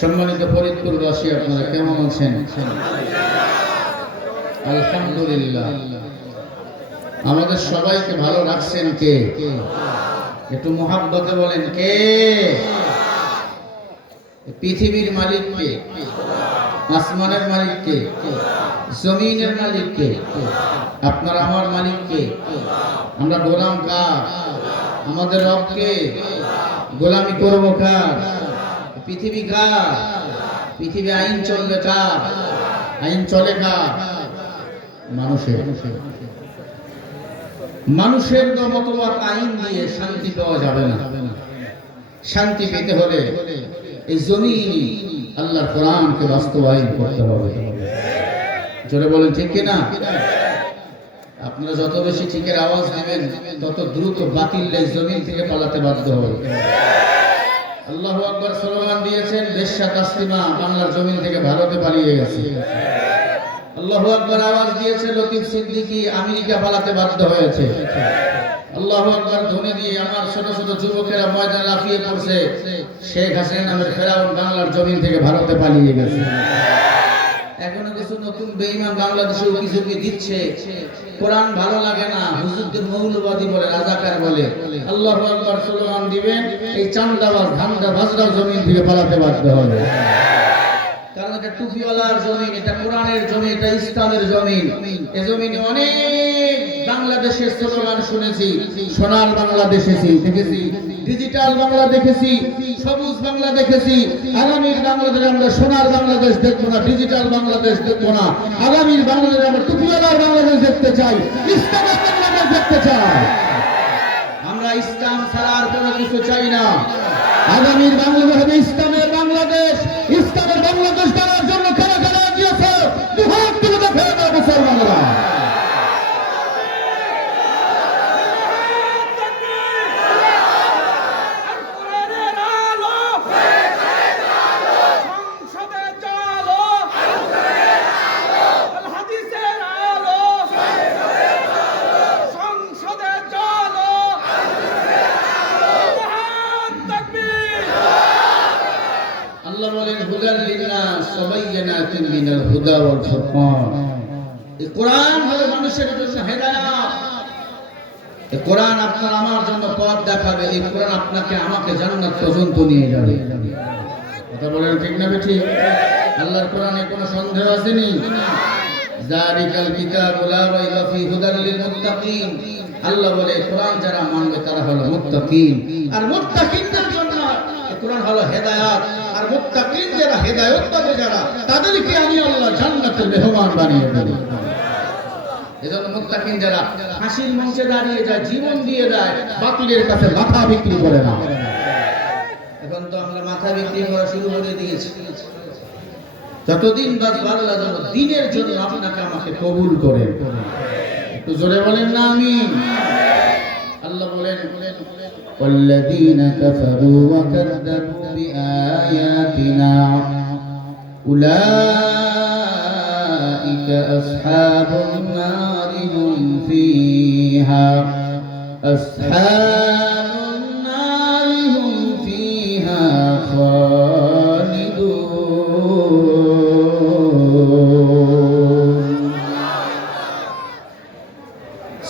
সম্মানিত ফরিদপুরবাসী, আপনারা কেমন আছেন? আলহামদুলিল্লাহ। আমাদের সবাইকে ভালো রাখছেন কে? একটু মোহাব্বতে বলেন কে? পৃথিবীর মালিক কে? আসমানের মালিক কে? জমিনের মালিক কে? আপনার আমার মালিক কে? আমরা গোলাম কার? আমাদের রবকে গোলামি করব কার? পৃথিবী কার? পৃথিবী আইন চলবে কার? আইন চলে কার? মানুষের। মানুষের মতবাদ আইন দিয়ে শান্তি পাওয়া যাবে না। শান্তি পেতে হলে এই জমিনে আল্লাহর কোরআনকে বাস্তবায়ন করতে হবে। জোরে বলেন ঠিক কিনা? আপনারা যত বেশি ঠিকের আওয়াজ দিবেন তত দ্রুত বাতিল জমিন থেকে পালাতে বাধ্য হবে। আল্লাহু আকবার স্লোগান দিয়েছেন, বেশ্যা তাসলিমা বাংলার জমিন থেকে ভারতে পালিয়ে গেছে। আল্লাহু আকবার আওয়াজ দিয়েছে, লতিফ সিদ্দিকী আমেরিকা পালাতে বাধ্য হয়েছে। আল্লাহু আকবার ধ্বনি দিয়ে আমার ছোট ছোট যুবকেরা ময়দানে লাফিয়ে পড়ছে, শেখ হাসিনা নামের ফেরাউন বাংলার জমিন থেকে ভারতে পালিয়ে গেছে। এখনো কিছু নতুন বেঈমান বাংলাদেশে উকি দিচ্ছে, কোরআন ভালো লাগে না, হুজুরদের মৌলবাদী বলে, রাজাকার বলে। আল্লাহু আকবার স্লোগান দিবেন, এই চান্দাবাজ ধান্দাবাজরা জমিন থেকে পালাতে বাধ্য হবে। কারণ এটা টুপিওয়ালার জমিন, এটা কোরআনের জমিন, এটা ইসলামের জমিন। এই জমিনে অনেক বাংলাদেশের স্লোগান শুনেছি, সোনার বাংলা দেখেছি, ডিজিটাল বাংলা দেখেছি, সবুজ বাংলা দেখেছি। আগামীর বাংলাদেশে আমরা সোনার বাংলাদেশ দেখবো না, ডিজিটাল বাংলাদেশ দেখবো না। আগামীর বাংলাদেশে আমরা টুপিওয়ালার বাংলাদেশ দেখতে চাই, ইসলামের বাংলাদেশ দেখতে চাই। আমরা ইসলাম ছাড়া আর কোনো কিছু চাই না। আগামীর বাংলাদেশ হবে ইসলামের বাংলাদেশ। ইসলামের বাংলাদেশ করার জন্য কারা কারা দিয়েছে দুহাত তুলে দেখে না মুসলমানরা। আল্লাহ বলেন, হুদাল লিন্নাস ওয়া বাইয়িনাতিন মিনাল হুদা ওয়াল ফুরকান। এই কোরআন হলো মানুষের জন্য হেদায়েত। এই কোরআন আপনার আমার জন্য পথ দেখাবে। এই কোরআন আপনাকে আমাকে জান্নাত পর্যন্ত নিয়ে যাবে। কথা বলেন ঠিক না ঠিক? আল্লাহর কোরআনে কোনো সন্দেহ আসেনি। যালিকাল কিতাবু লা রাইবা ফি হুদাল লিল মুত্তাকিন। আল্লাহ বলে, কোরআন যারা মানবে তারা হলো মুত্তাকিন। আর মুত্তাকিনদের জন্য কোরআন হলো হেদায়েত। আর মুত্তাকিন যারা হেদায়েত পাবে, যারা তাদেরকে আমি আল্লাহ জান্নাতের মেহমান বানিয়ে দেব। এজন্য মুত্তাকিন যারা হাসির মঞ্চে দাঁড়িয়ে যায়, জীবন দিয়ে দেয়, বাতিলের কাছে মাথা বিক্রি করে না। এখন তো আমরা মাথা বিক্রি করা শুরু করে দিয়েছি। যতদিন বাঁচবো আল্লাহ যেন দ্বীনের জন্য আপনাকে আমাকে কবুল করে। একটু জোরে বলেন না আমিন। আল্লাহ বলেন, والذين كفروا وكذبوا بآياتنا أولئك أصحاب النار هم فيها أصحاب النار هم فيها خالدون।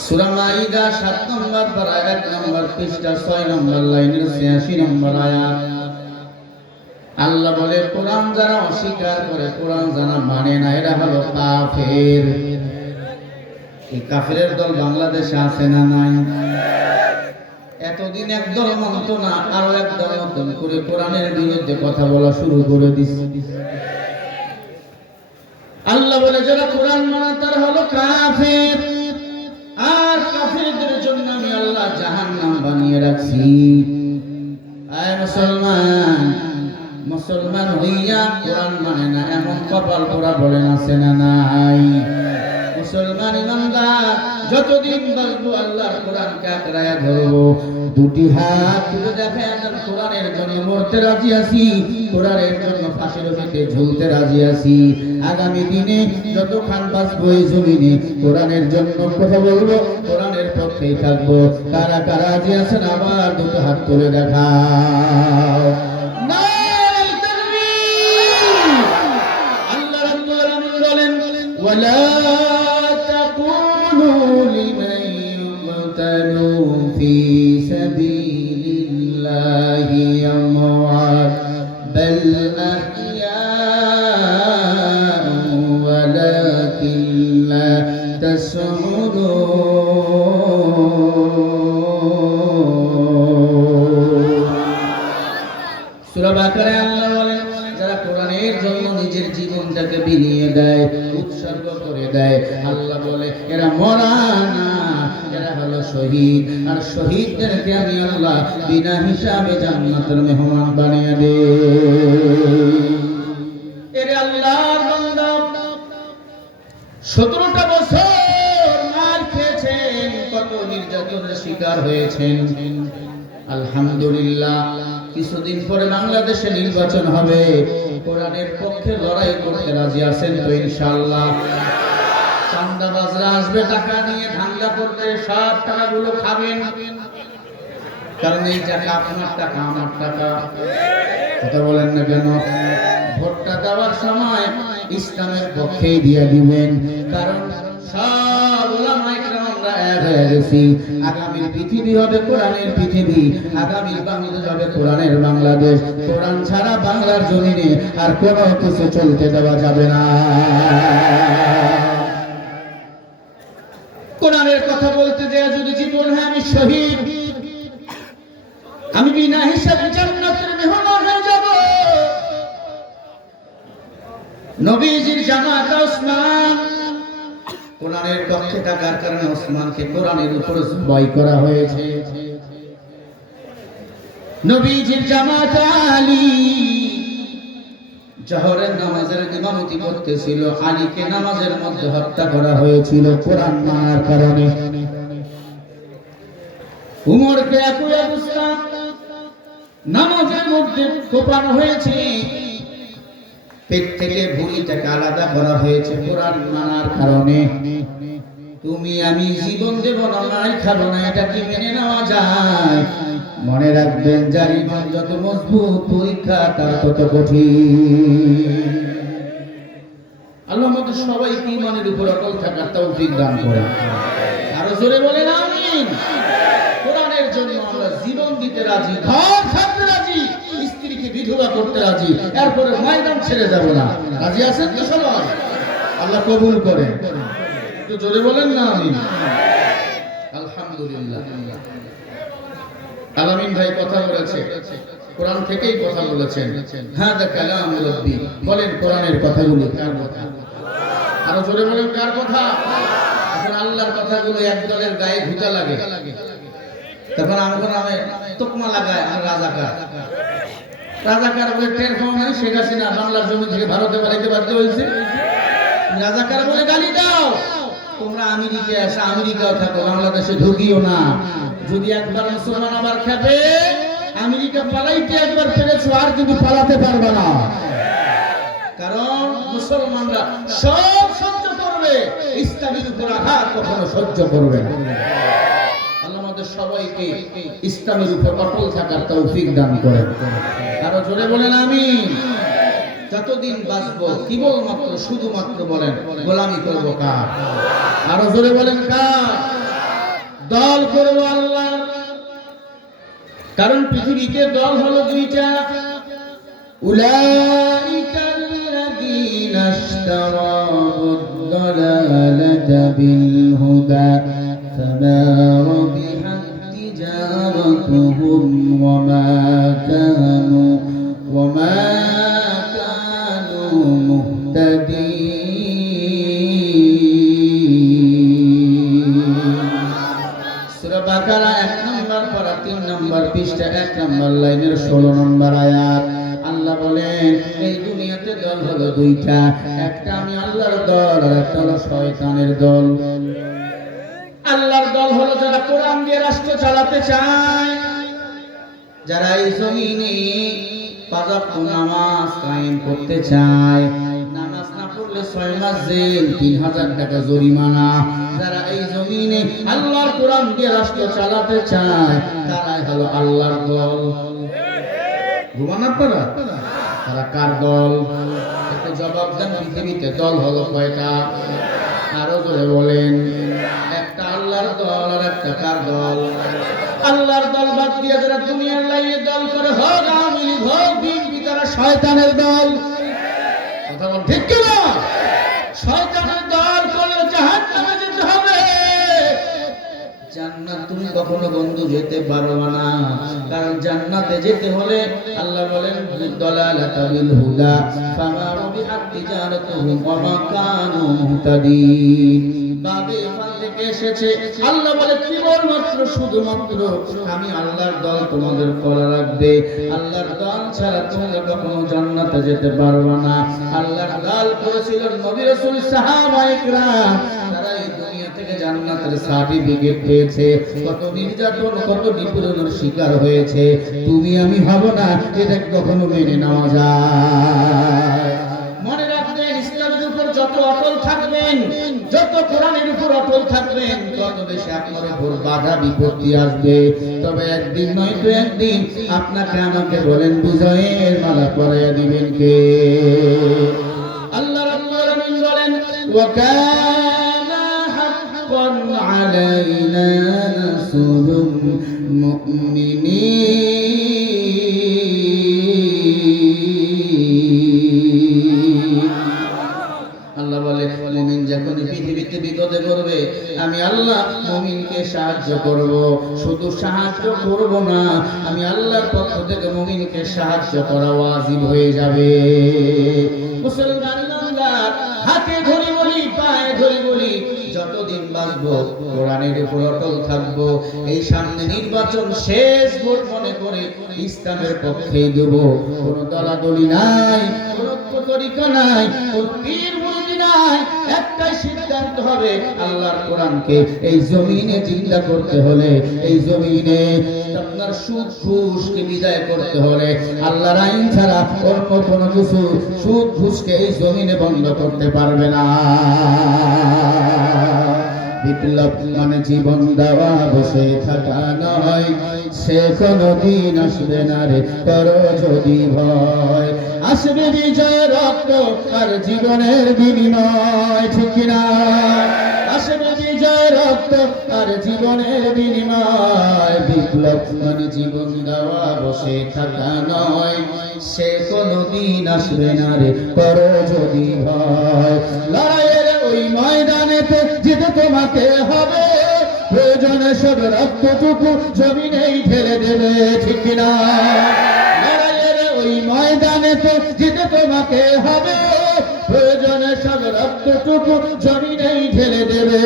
সূরা মাইদা 7 নম্বর পারা 1 নম্বর পৃষ্ঠা 6 নম্বর লাইনের 86 নম্বর আয়াত। আল্লাহ বলে, কোরআন যারা অস্বীকার করে, কোরআন যারা মানে না, এরা হলো কাফের। এই কাফেরের দল বাংলাদেশে আছে না নাই? এতদিন একদল মানত না, আরো একদল নতুন করে কোরআনের বিরুদ্ধে কথা বলা শুরু করে দিচ্ছে। আল্লাহ বলে, যারা কোরআন মানে তারা হলো কাফের। আর কাফেরদের জন্য আমি আল্লাহ জাহান্নাম বানিয়ে রাখছি। আয় মুসলমান, মুসলমান হইয়া কোরআন মানে না এমন কপাল পোড়া বলেন আছে না নাই? মুসলমান ইমানদার যতদিন বাঁচবো আল্লাহর কোরআনকে আঁকড়ায়া ধরবো। দুটি হাত তুলে দেখেন, কোরআনের জন্য মরতে রাজি আছি, কোরআনের জন্য ফাঁসির রশিতে ঝুলতে রাজি আছি। আগামী দিনে যতক্ষণ বাঁচবো এই জমিনে কোরআনের জন্য কথা বলবো, কোরআনের পক্ষেই থাকবো। কারা কারা রাজি আছেন আবার দুটো হাত তুলে দেখাও। নারে তাকবীর। ولا تقولوا لمن يقتل في سبيل الله أموات بل أحياء ولكن لا تشعرون সূরা বাকারায় আল্লাহ বলেন যারা কোরআনের জন্য নিজের জীবনটাকে বিলিয়ে দেয় উৎসর্গ করে দেয় আল্লাহ বলে এরা মরা না এরা হলো শহীদ আর শহীদদেরকে আমি আল্লাহ বিনা হিসাবে জান্নাতের মেহমান বানিয়ে দেই এরে আল্লাহর বান্দা 17টা বছর মার খেয়েছেন কত নির্যাতনের শিকার হয়েছেন আলহামদুলিল্লাহ কিছুদিন পরে বাংলাদেশে নির্বাচন হবে কোরআনের পক্ষে লড়াই করতে রাজি আছেন তো ইনশাআল্লাহ চাঁদাবাজরা আসবে টাকা নিয়ে ধান্দা করতে সব টাকাগুলো খাবেন কারণ এই টাকা আপনার টাকা আমার টাকা কথা বলেন না কেন ভোটটা দেওয়ার সময় ইসলামের পক্ষেই দিয়ে দিবেন কারণ সব উলামায়ে কেরাম আমরা এক হয়ে গেছি আগামীর পৃথিবী হবে কোরআনের পৃথিবী আগামীর বাংলাদেশ হবে কোরআনের বাংলাদেশ কোরআন ছাড়া বাংলার জমিনে আর কোনো কিছু চলতে দেওয়া যাবে না কোরআনের কথা বলতে যায় যদি জীবন হয় আমি শহীদ আমি বিনা হিসাবে জান্নাতের মেহমান হয়ে যাব নবীজির জামাত ওসমান কোরআনের পক্ষে থাকার কারণে ওসমানকে কোরআনের উপর জবাই করা হয়েছে নবীজির জামাত আলী জোহরের নামাজের ইমামতি করতেছিল আলীকে নামাজের মধ্যে হত্যা করা হয়েছিল কোরআন মানার কারণে উমরকে একই অবস্থা নামাজের মধ্যে কোপানো হয়েছে পেট থেকে ভুঁড়িটাকে আলাদা করা হয়েছে কোরআন মানার কারণে তুমি আমি জীবন দেব না মার খাবো না এটা কি মেনে নেওয়া যায় মনে রাখবেন যার ঈমান যত মজবুত পরীক্ষা তার তত কঠিন আল্লাহ আমাদের সবাইকে ঈমানের উপর অটল থাকার তৌফিক দান করেন আরো জোরে বলেন আমিন কোরআনের জন্য আমরা জীবন দিতে রাজি ঘর ছাড়তে রাজি স্ত্রীকে বিধবা করতে রাজি এরপরে ময়দান ছেড়ে যাব না রাজি আছেন তো সবাই আল্লাহ কবুল করেন একটু জোরে বলেন না আমিন আলহামদুলিল্লাহ আলামিন ভাই কথা বলেছে কোরআন থেকেই কথা বলেছেন হাদা কালামুর রাব্বি বলেন কোরআনের কথাগুলো কার কথা আরো জোরে বলেন কার কথা এখন আল্লাহর কথাগুলো একদলের গায়ে ঘুঁটা লাগে তখন আমাদের নামে তোকমা লাগায় আর রাজাকার বলে টের পাও নাই শেখ হাসিনা বাংলার জমি থেকে ভারতে পালাইতে বাধ্য হয়েছে রাজাকার বলে গালি দাও তোমরা আমেরিকায় আসা আমেরিকাও থাকো বাংলাদেশে ঢুকিও না যদি একবার মুসলমান আবার খেপে আমেরিকা পালাইতে একবার পেরেছো আর কিন্তু পালাতে পারবে না কারণ মুসলমানরা সব সহ্য করবে ইসলামের উপর আঘাত কখনো সহ্য করবে না আল্লাহ আমাদের সবাইকে ইসলামের উপর অটল থাকার তৌফিক দান করেন আরো জোরে বলেন আমিন যতদিন বাঁচবো কেবলমাত্র শুধুমাত্র বলেন গোলামি করবো কার আরো জোরে বলেন কার দল করবো আল্লাহ কারণ পৃথিবীতে দল হলো দুইটা উলাইকাল্লাযীনা ইশতারাউদ-দালালাতা বিল-হুদা ফামা রাবিহাত তিজারাতুহুম ওয়ামা কানু মুহতাদিন সূরা বাকারা 1 নম্বর পারা 3 নম্বর পৃষ্ঠা 1 নম্বর লাইনের 16 নম্বর আয়াত আল্লাহ বলেন এই দুনিয়াতে দল হলো দুইটা একটা আমি আল্লাহর দল আর একটা হলো শয়তানের দল আল্লাহর দল হলো যারা কোরআন দিয়ে রাষ্ট্র চালাতে চায় যারা এই জমিনে পাঁচ ওয়াক্ত নামাজ কায়েম করতে চায় নামাজ না পড়লে 6 মাস জেল 3000 টাকা জরিমানা যারা এই জমিনে আল্লাহর কোরআন দিয়ে রাষ্ট্র চালাতে চায় তারাই হলো আল্লাহর দল ঘুমানোর পর তারা কার দল একটু জবাব দেন, পৃথিবীতে দল হলো কয়টা? আরো জোরে বলেন। একটা আল্লাহর দল আর একটা কার দল? আল্লাহর দল বাদ দিয়ে যারা দুনিয়ার লাইনে দল করে, হোক আওয়ামী লীগ হোক বিএনপি, তারা শয়তানের দল। কথা বল ঠিক কিনা? শয়তানের দল করে জাহান্নামে যেতে হবে। জান্নাত তুমি কখনো বন্ধু যেতে পারবে না, কারণ জান্নাতে যেতে হলে আল্লাহ বলেন দালালাতা বিল হুদা ফামা রবিহাত তিজারাতুহুম ওয়া মা কানু মুহতাদিন। বাবে ফাল থেকে এসেছে, আল্লাহ বলে কেবলমাত্র শুধুমাত্র আমি আল্লাহর দল তোমাদের করা রাখবে। আল্লাহর দল ছাড়া তোমরা কখনো জান্নাতে যেতে পারবে না। আল্লাহর দল করেছিলেন নবী রাসূল সাহাবায়ে কেরাম, তারা এই দুনিয়া থেকে জান্নাতের সার্টিফিকেট পেয়েছে। কত নির্যাতন, কত নিপীড়নের শিকার হয়েছে, তুমি আমি হব না, এটা কখনো মেনে নেওয়া যায়? মনে রাখবেন, ইসলামের উপর যত অটল থাকবেন, যত কোরআনের উপর অটল থাকবেন, তত বেশি আপনার উপর বাধা বিপত্তি আসবে। তবে একদিন নয়তো একদিন আপনাকে আমাকে বলেন বিজয়ের মালা পরাইয়া দিবেন কে? আল্লাহ রাব্বুল আলামিন বলেন ওয়া কানা হাক্কান আলাইনা নাসরুল মুমিনিন। আল্লাহ বলে মুমিন যখন পৃথিবীতে বিপদে পড়বে, আমি আল্লাহ মুমিনকে সাহায্য করব। শুধু সাহায্য করব না, আমি আল্লাহর পক্ষ থেকে মুমিনকে সাহায্য করা ওয়াজিব হয়ে যাবে। মুসলমান ইমানদার, হাতে ধরে বলি, পায়ে ধরে বলি, যতদিন বাঁচবো কোরআনের উপর অটল থাকবো। এই সামনে নির্বাচন, শেষ ভোট মনে করে ইসলামের পক্ষেই দেব। কোনো দলাদলি নাই, কোনো তরিকা নাই, কোনো পীর মুরিদি নাই। একটাই সিদ্ধান্ত হবে, আল্লাহর কোরআনকে এই জমিনে জিন্দা করতে হলে, এই জমিনে আপনার সুদ ঘুষকে বিদায় করতে হলে, আল্লাহর আইন ছাড়া অন্য কোনো কিছু সুদ ঘুষকে এই জমিনে বন্ধ করতে পারবে না। বিপ্লব মানে জীবন দেওয়া, বসে থাকা নয়, সে কোনদিন আসবে না রে করো যদি ভয়। আসবে বিজয় রক্ত আর জীবনের বিনিময়, ঠিক কিনা? আসবে বিজয় রক্ত আর জীবনের বিনিময়। বিপ্লব মানে জীবন দেওয়া, বসে থাকা নয়, সে কোনদিন আসবে না রে করো যদি ভয়। লড়াইয়ের ওই ময়দানেতে যেতে তোমাকে হবে, প্রয়োজনে সব রক্তটুকু জমিনেই ঢেলে দেবে, ঠিক কিনা? লড়াইয়ের ওই ময়দানেতে যেতে তোমাকে হবে, প্রয়োজনে সব রক্তটুকু জমিনেই ঢেলে দেবে।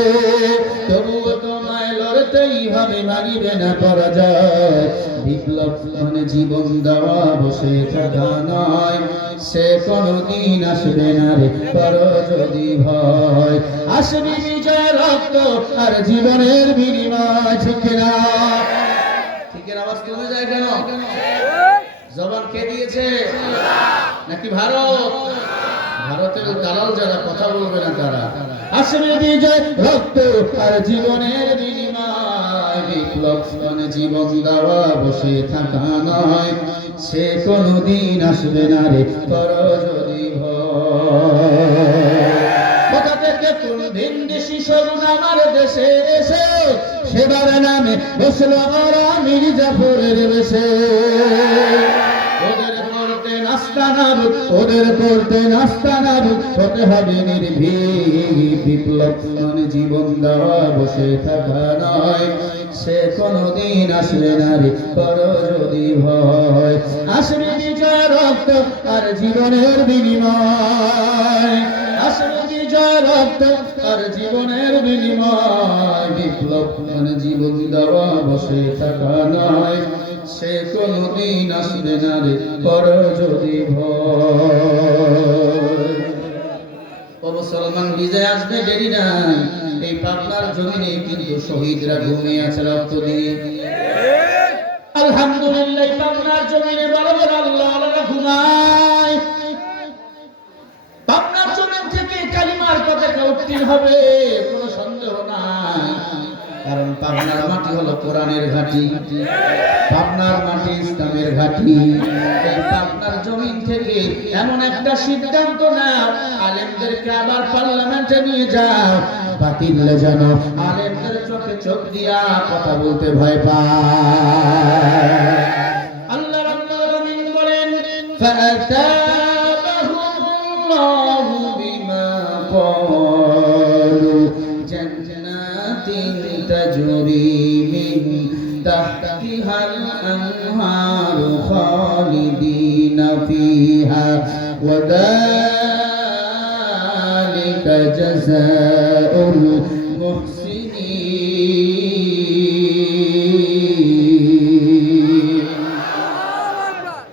তবুও তোমায় লড়তেই হবে, মানিবে না পরাজয়। বিপ্লব মানে জীবন দেওয়া, বসে থাকা নয়, সে কোনদিন আসবে না রে করো যদি ভয়। আসবে বিজয় রক্ত আর জীবনের বিনিময়, ঠিক না? ঠিকের আওয়াজ কমে যায় কেন? জবান কে দিয়েছে? নাকি ভারত? ভারতের দালাল যারা, কথা বলবে না তারা। আসবে বিজয় রক্ত আর জীবনের বিনিময়। বিপ্লব মানে জীবন দেওয়া, বসে থাকা নয়, সে কোনদিন আসবে না রে করো যদি ভয়। কোথা থেকে কোন ভিনদেশি সরুন আমার দেশে এসে, সেবার নামে বসলো ওরা মির্জাপুরের বেশে। ওদের করতে নাস্তানাবুদ হতে হবে নির্ভীক। বিপ্লব মানে জীবন দেওয়া, বসে থাকা নয়, সে কোনদিন আসবে না রে করো যদি ভয়। আসবে বিজয় রক্ত আর জীবনের বিনিময়। আসবে বিজয় রক্ত আর জীবনের বিনিময়। বিপ্লব মানে জীবন দেওয়া, বসে থাকা নয়, সে কোনদিন আসবে না রে করো যদি ভয়। ও মুসলমান, বিজয় আসবে দেরি নাই। এই পাবনার জমিনে কিন্তু শহীদরা ঘুমিয়ে আছে রক্ত দিয়ে। আলহামদুলিল্লাহ, পাবনার জমিনে বড় বড় আল্লাহওয়ালারা ঘুমায়। পাবনার জমিন থেকে কালিমার পতাকা উত্তীর্ণ হবে, কোনো সন্দেহ নাই। কারণ পাবনার মাটি হলো কোরআনের ঘাঁটি, পাবনার মাটি ইসলামের ঘাঁটি। পাবনার জমিন থেকে এমন একটা সিদ্ধান্ত নাও, আলেমদেরকে আবার পার্লামেন্টে নিয়ে যাও, বাতিল যেন আলেমদের চোখে চোখ দিয়া কথা বলতে ভয় পায়। আল্লাহ রাব্বুল আলামিন বলেন, ফাআতাবাহুমুল্লাহু বিমা ক্বালু জান্নাতিন তাজরি মিন তাহতিহাল আনহারু খালিদিনা ফিহা ওয়া যালিকা জাযাউল মুহসিনিন।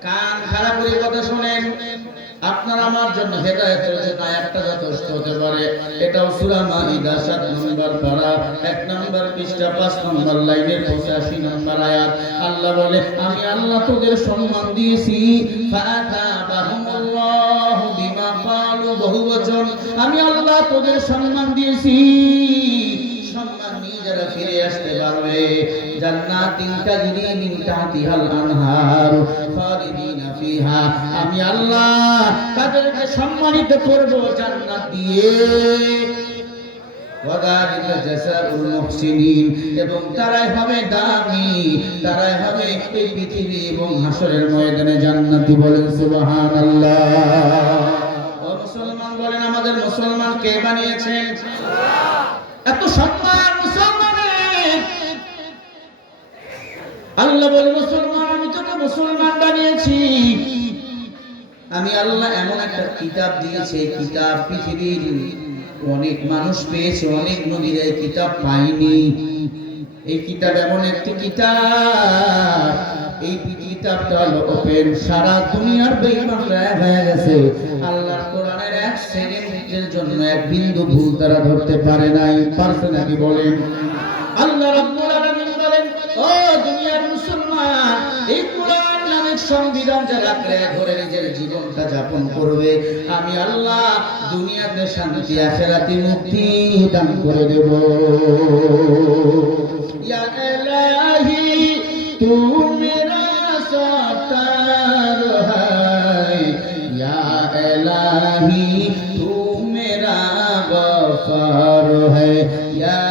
কান খারাপ করে কথা শুনেন, আপনার আমার জন্য হেদায়েতের জন্য একটা যথেষ্ট হতে পারে। এটাও সূরা মাইদা ৭ নম্বর পারা ১ নম্বর পৃষ্ঠা ৫ নম্বর লাইনের ৮৫ নম্বর আয়াত। আল্লাহ বলে, আমি আল্লাহ তোদের সম্মান দিয়েছি। ফাআতাবাহুমুল্লাহু বিমা ক্বালু, বহুবচন, আমি আল্লাহ তোদের সম্মান দিয়েছি। সম্মান নিয়ে যারা ফিরে আসতে পারবে, জান্নাতিন তাজরি মিন তাহতিহাল আনহার খালিদিনা ফিহা, আমি আল্লাহ তাদেরকে সম্মানিত করব জান্নাত দিয়ে। ওয়া যালিকা জাযাউল মুহসিনিন, এবং তারাই হবে দামি, তারাই হবে এই পৃথিবী এবং হাসরের ময়দানে জান্নাতি। বলেন সুবহানাল্লাহ। ও মুসলমান, বলেন আমাদের মুসলমান কে বানিয়েছেন? এত সম্মান মুসলমানের। আল্লাহ বলে, মুসলমান, আমি তোকে মুসলমান বানিয়েছি। আমি আল্লাহ এমন একটা কিতাব দিয়েছি, এই কিতাব পৃথিবীর অনেক মানুষ পেয়েছে, অনেক নবীরা এই কিতাব পায়নি। এই কিতাব এমন একটি কিতাব, এই কিতাবটা হলো ওপেন, সারা দুনিয়ার বেঈমানরা হয়ে গেছে। আল্লাহর কোরআনের 1 সেকেন্ডের জন্য 1 বিন্দু ভুল তারা ধরতে পারে নাই। পারছে নাকি বলেন? আল্লাহ রাব্বুল আলামিন বলেন, ও দুনিয়ার মুসলমান, এই কোরআন নামের সংবিধান যারা আঁকড়ে ধরে নিজের জীবনটা যাপন করবে, আমি আল্লাহ দুনিয়াতে শান্তি, আখিরাতে মুক্তি দান করে দেব। ইয়া ইলাহি তু মেরা সত্তার হায়, ইয়া ইলাহি তু মেরা গফার হায়, ইয়া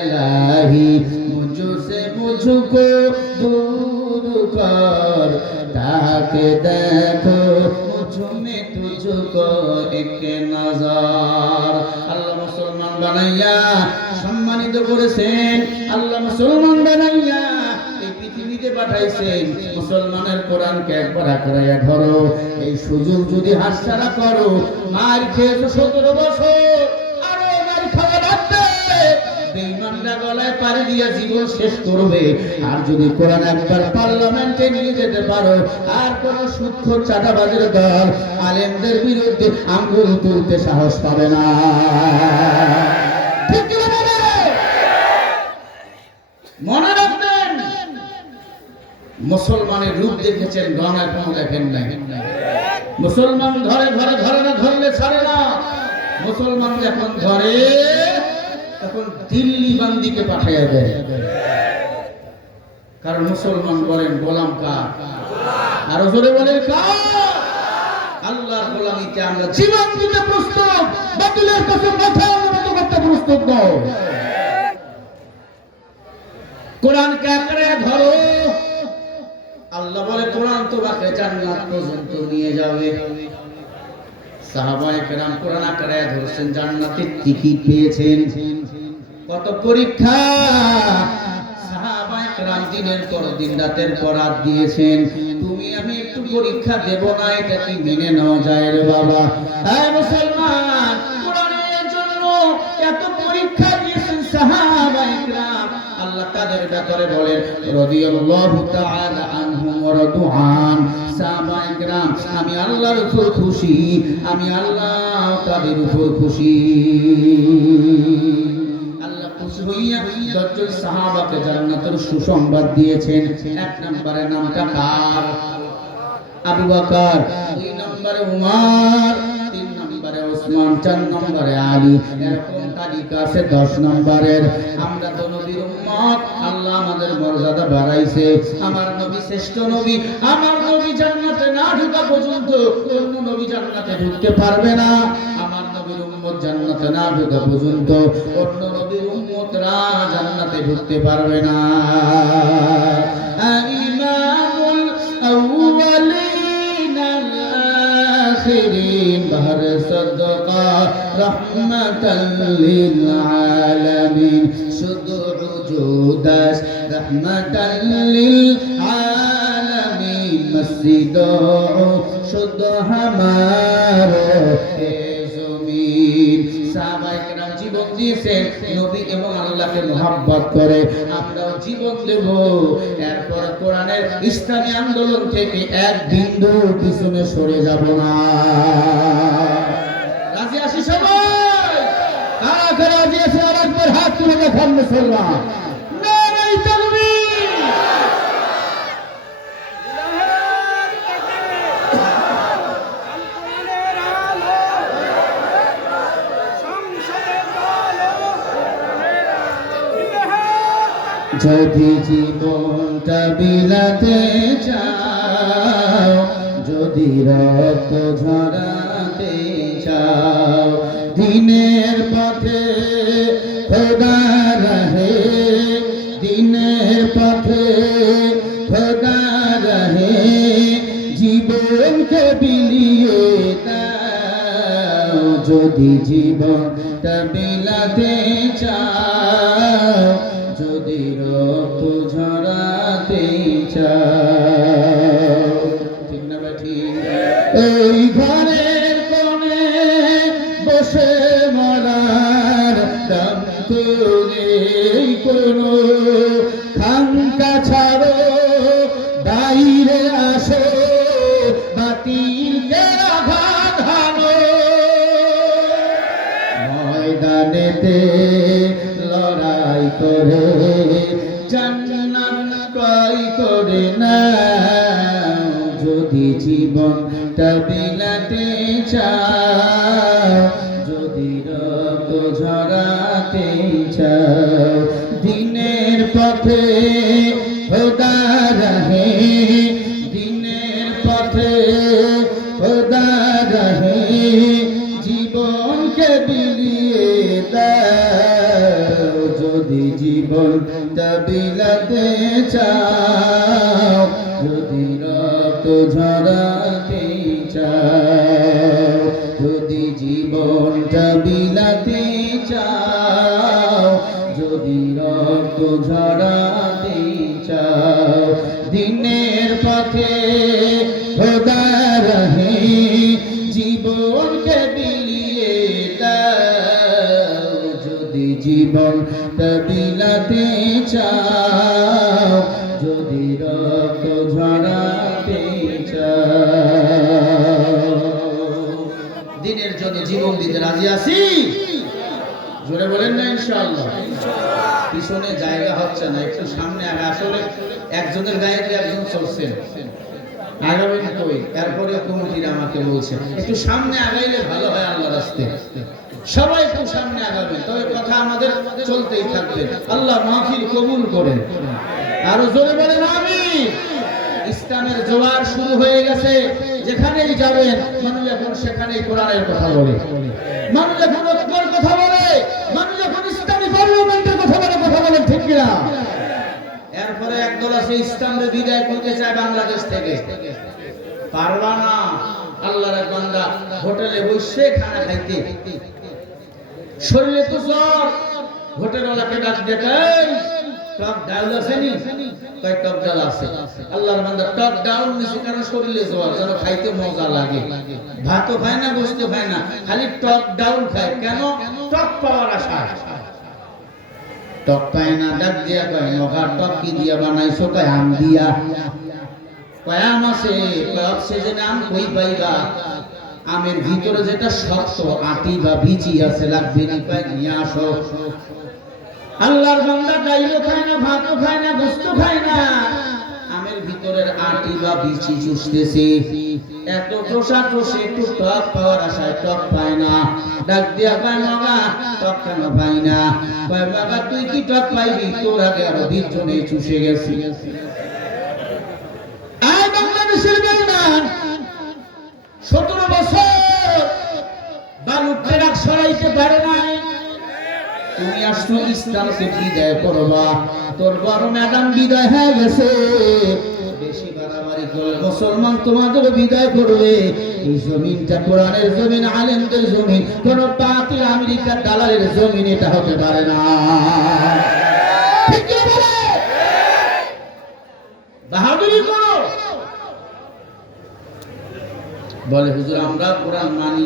ইলাহি মুঝসে মুঝকো दूर कर, ताके देखो मुझमें तुझको एक नजर। আল্লাহ মুসলমান বানাইয়া সম্মানিত করেছেন, আল্লাহ মুসলমান বানাইয়া এই পৃথিবীতে পাঠাইছেন। মুসলমানের কোরআনকে একবার আঁকড়াইয়া ধরো, এই সুযোগ যদি হাতছাড়া করো, মার খেয়েছো 17 বছর, আরো মার খাওয়া লাগবে, বেঈমানরা গলায় পাড়ি দিয়ে জীবন শেষ করবে। আর যদি কোরআন একবার পার্লামেন্টে নিয়ে যেতে পারো, আর কোন সুদখোর চাঁদাবাজের দল আলেমদের বিরুদ্ধে আঙ্গুল তুলতে সাহস পাবে না। ঠিক কি না? মনে রাখবেন, মুসলমানের রূপ দেখেছেন, গণ এখনো দেখেন নাই। মুসলমান ধরে ধরে ধরে না, ধরলে ছাড়ে না। মুসলমান যখন ধরে তখন দিল্লি বান্দিকে পাঠিয়ে দেয়। কারণ মুসলমান বলেন গোলাম কার? আরো জোরে বলেন কার? আল্লাহর গোলামিতে আমরা জীবন দিতে প্রস্তুত, বাতিলের কাছে মাথা নত করতে প্রস্তুত নও। কোরআনকে আঁকড়ে ধরো। আল্লাহ বলে, কোরআন তোমাকে জান্নাত পর্যন্ত নিয়ে যাবে। সাহাবায়ে কেরাম কোরআন আঁকড়ে ধরছেন, জান্নাতের টিকিট পেয়েছেন। কত পরীক্ষা, সাহাবায়ে কেরাম দিনের পর দিন, রাতের পর রাত দিয়েছেন। তুমি আমি একটু পরীক্ষা দেব না, এটা কি মেনে নেওয়া যায় রে বাবা? হ্যাঁ মুসলমান, কোরআনের জন্য এত পরীক্ষা দিয়েছেন সাহাবায়ে কেরাম। আল্লাহ তাদের ব্যাপারে বলেন, রাদিয়াল্লাহু তাআলা আনহুম ওয়া রাদু আন। সাহাবায়ে কেরাম, আমি আল্লাহর উপর খুশি, আমি আল্লাহ তাদের উপর খুশি। হইয়া 10 জন সাহাবাকে জান্নাতের সুসংবাদ দিয়েছেন। 1 নম্বরে নামটা কার? আবু বকর, 2 নম্বরে উমর, 3 নম্বরে ওসমান, 4 নম্বরে আলী। এরকম তালিকা আছে 10 নম্বরের। আমরা তো নবীর উম্মত, উম্মত আল্লাহ আমাদের মর্যাদা বাড়াইছে আমার নবী শ্রেষ্ঠ নবী আমার নবী জান্নাতে না ঢোকা পর্যন্ত অন্য নবী জান্নাতে ঢুকতে পারবে না আমার নবীর উম্মত জান্নাতে না ঢোকা পর্যন্ত অন্য নবীর উম্মতরা জান্নাতে ঢুকতে পারবে না ইমামুল আউয়ালিন আল আখিরিন বাহর সাদকা রাহমাতাল লিল আলামিন শুধু উজুদাস রাহমাতাল লিল আলামিন মসজিদ শুধু হামারে জমিন সাহাবায়ে কেরাম জীবন দিয়েছেন নবী এবং আল্লাহকে মহব্বত করে আমরাও জীবন দেব এরপর কোরআনের ইসলামী আন্দোলন থেকে এক বিন্দু পিছনে সরে যাব না রাজি আছি সবাই কারা কারা রাজি আছে আরেকবার হাত তুলে দেখান মুসলমান নারে তাকবীর যদি জীবনটা বিলাতে চাও যদি রক্ত ঝরাতে চাও দিনের পথে খোদা রহে দিনের পথে খোদা রহে জীবনকে বিলিয়ে দাও যদি জীবনটা বিলাতে চাও যদি রক্ত ঝরাতে চাও ঠিক না বেঠি এই ঘরের কোণে বসে মরার দাম তো নেই কোনো খাঙ্কা ছাড়ো বাইরে আসো বাতিলকে আঘাত হানো ময়দানেতে লড়াই করে জান্নাত ক্রয় করে না যদি জীবনটা বিলাতে চাও যদি রক্ত ঝরাতে চাও দিনের পথে খোদা রহে দিনের পথে খোদা রহে জীবনকে বিলিয়ে দাও যদি জীবনটা বিলাতে চাও যদি রক্ত ঝরাতে চাও যদি জীবনটা বিলাতে চাও যদি রক্ত ঝরাতে চাও দিনের পথে খোদা রহে জীবনকে বিলিয়ে দাও যদি জীবনটা বিলাতে চাও যদি রক্ত ঝরাতে চাও দিনের জন্য জীবন দিতে রাজি আছি জোরে বলেন না ইনশাআল্লাহ পিছনে জায়গা হচ্ছে না একটু সামনে আগে আসলে একজনের গায়ে দিয়ে একজন চলছেন আগাবেন কই এরপরে কমিটিরা আমাকে বলছে একটু সামনে আগাইলে ভালো হয় আল্লাহর রাস্তায় সবাই একটু সামনে আগাবেন তবে কথা আমাদের চলতেই থাকবে আল্লাহ মাহফিল কবুল করেন আরো জোরে বলেন আমিন ইসলামের জোয়ার শুরু হয়ে গেছে যেখানেই যাবেন মানুষ এখন সেখানেই কোরআনের কথা বলে মানুষ এখন ঐক্যের কথা বলে মানুষ এখন ইসলামী পার্লামেন্টের কথা বলে ঠিক কিনা এরপরে একদল আছে ইসলামকে বিদায় করতে চায় বাংলাদেশ থেকে পারবা না আল্লাহর এক বান্দা হোটেলে বসে খানা খাইতে শরীরে তো জ্বর হোটেলওয়ালাকে ডাক দেখাই টক ডাউন আছে নি কয় টক ডাল আছে আল্লাহর বান্দা টক ডাউন নিছে কারণ শরীরে জ্বর যেন খাইতে মজা লাগে ভাতও খায় না গোশত খায় না খালি টক ডাউন খায় কেন টক পাওয়ার আশা টক পায় না ডাক দিয়া কয় নগা টক কি দিয়া বানাইছো কয় আম দিয়া কয় আম আছে কয় অক্সিজেন আম কই পাইবা আমের ভিতরে যেটা শক্ত আটি বা বিচি আছে লাগবে নি কয় নিয়ে আসো আল্লাহর বান্দা ডাইলও খায় না ভাতও খায় না গোশত খায় না আমের ভিতরের আটি বা বিচি চুষতেছে এত টোষা টোষে একটু টক পাওয়ার আশায় টক পায় না, ডাক দিয়া কয় মগা টক কেন পাই না? কয় বাবা তুই কি টক পাইবি? তোর আগে আরো 20 জনে চুষে গেছি। আর বাংলাদেশের বেঈমান 17 বছর বালু ট্রাক সরাইতে পারে নাই। তুমি আসছো ইসলামকে বিদায় করবা, তোর বড় ম্যাডাম বিদায় হয়ে গেছে, বেশি বাড়াবাড়ি করে মুসলমান তোমাদের বিদায় করবে। এই জমিনটা কোরআনের জমিন, আলেমদের জমিন, কোন বাতিল আমেরিকার দালালের জমিন এটা হতে পারে না। ঠিক কি বলে? বাহাদুরি করো। বলে হুজুর আমরা কোরআন মানি,